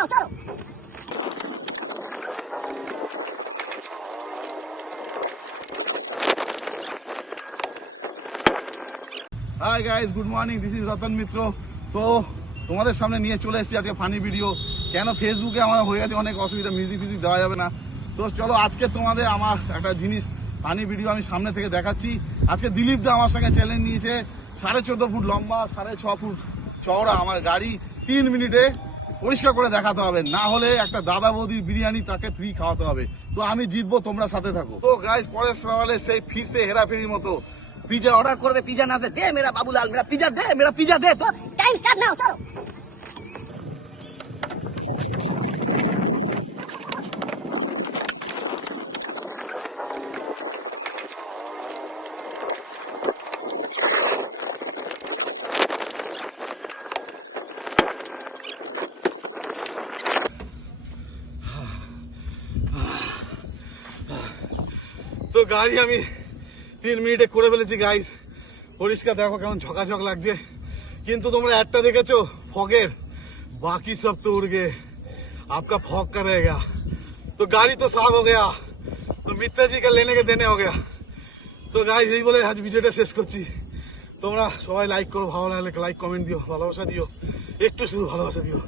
নাও চলো। Hi guys, good morning, this is Ratan Mitra. তো তোমাদের সামনে নিয়ে চলে এসেছি আজকে ফানি ভিডিও। কেন ফেসবুকে আমার হয়ে গেছে অনেক অসুবিধা, মিউজিক ফিউজিক দেওয়া যাবে না। তো চলো আজকে তোমাদের আমার একটা জিনিস ফানি ভিডিও আমি সামনে থেকে দেখাচ্ছি। আজকে দিলীপ দা আমার সঙ্গে চ্যালেঞ্জ নিয়েছে 14.5 ফুট লম্বা, 6.5 ফুট চওড়া আমার গাড়ি 3 মিনিটে পরিষ্কার করে দেখাতে হবে, না হলে একটা দাদা বৌদির বিরিয়ানি তাকে ফ্রি খাওয়াতে হবে। তো আমি জিতবো, তোমরা সাথে থাকো। তো গাইস, পরের সওয়ালে সেই ফিরছে হেরাফেরির মতো পিজা অর্ডার করবে, পিজা না দে মেরা বাবুলাল, মেরা পিজা দে। তো টাইম স্টার্ট নাও চলো। তো গাড়ি আমি 3 মিনিটে করে ফেলেছি গাইস। পরিষ্কার দেখো কেমন ঝকাঝক লাগছে। কিন্তু তোমরা একটা দেখেছো ফগের, বাকি সব তো उड़ गए, आपका फॉग का रहेगा। तो गाड़ी तो साफ हो गया, तो मित्रा जी का लेने के देने हो गया। তো গাইস এই বলে আজ ভিডিওটা শেষ করছি। তোমরা সবাই লাইক করো, ভালো লাগলে লাইক কমেন্ট দিও, ভালোবাসা দিও, একটু শুধু ভালোবাসা দিও।